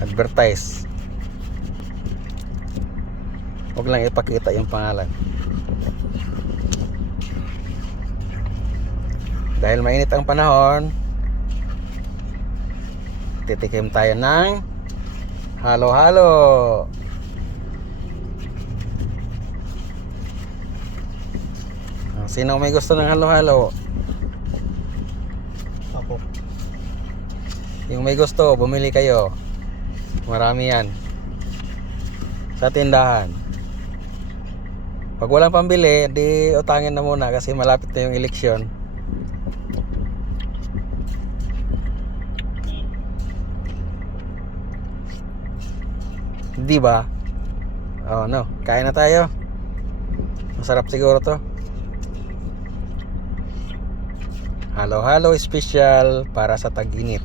advertise. Huwag lang ipakita yung pangalan. Dahil mainit ang panahon, titikim tayo ng halo-halo. Sino may gusto ng halo-halo? Ako. Yung may gusto, bumili kayo. Marami yan sa tindahan. Pag walang pambili, di utangin na muna kasi malapit na yung eleksyon. Di ba? Oh, no. Kain na tayo. Masarap siguro to. Halo-halo special para sa tag-init.